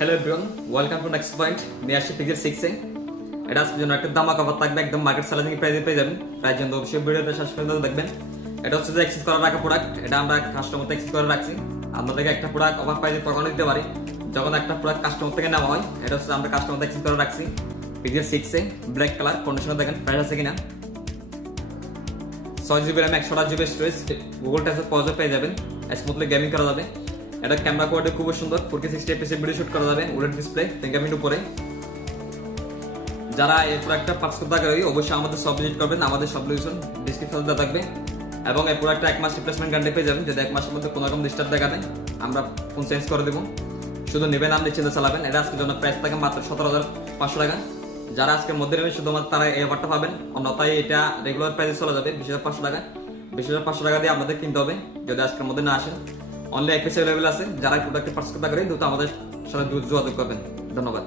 Hello everyone, welcome to next point. নিয়ে আসছি pixel 6 এ। এটা আজকের জন্য একটা দামা কভার থাকবে, একদম মার্কেট চ্যালেঞ্জিং প্রাইসে পেয়ে যাবেন। প্রাইস জন্য অবশ্যই ভিডিওটা শেষ পর্যন্ত দেখবেন। এটা হচ্ছে যে এক্সচেঞ্জ করা রাখা প্রোডাক্ট। এটা আমরা কাস্টমার এক্সচেঞ্জ করে রাখছি। আপনাদেরকে একটা প্রোডাক্ট অফার প্রাইসে তখন দিতে পারি যখন একটা প্রোডাক্ট কাস্টমার থেকে নেওয়া হয়। এটা হচ্ছে আমরা কাস্টমার এক্সচেঞ্জ করে রাখছি পিক্সেল 6 এ, ব্ল্যাক কালার কন্ডিশনে। দেখেন প্রাইস আছে কিনা। 6GB RAM 128GB storage, Google টাচে পজে পেয়ে যাবেন। স্মুথলি গেমিং করা যাবে। এটা ক্যামেরা কোয়ালিটি খুব সুন্দর, 4K 60 fps ভিডিও শুট করা যাবে। ওলেড ডিসপ্লে, ফিঙ্গারপ্রিন্ট উপরে। যারা এই প্রোডাক্টটা পারচেজ করতে আগ্রহী অবশ্যই আমাদের শপ ভিজিট করবেন। আমাদের শপ লোকেশন ডেসক্রিপশনে দেওয়া থাকবে। এবং এই প্রোডাক্টটা 1 মাস রিপ্লেসমেন্ট গ্যারান্টি পেয়ে যাবেন। যদি 1 মাসের মধ্যে কোনো রকম ডিস্টার্ব দেখা দেয় আমরা ফোন চেঞ্জ করে দেবো। শুধু নেবেন, আপনি চিন্তা চালাবেন। এটা আজকের জন্য প্রাইস থাকে মাত্র 17,500 টাকা। যারা আজকের মধ্যে নেবেন শুধুমাত্র তারা এই অফারটা পাবেন, অন্যথায় এটা রেগুলার প্রাইসে চলে যাবে 20,500 টাকা। 20,500 টাকা দিয়ে আপনাদের কিনতে হবে যদি আজকের মধ্যে না আসেন। অনলি এক পিস অ্যাভেলেবেল আছে। যারা প্রোডাক্টে পারচেজ করতে আগ্রহী দ্রুত আমাদের সাথে যোগাযোগ করবেন। ধন্যবাদ।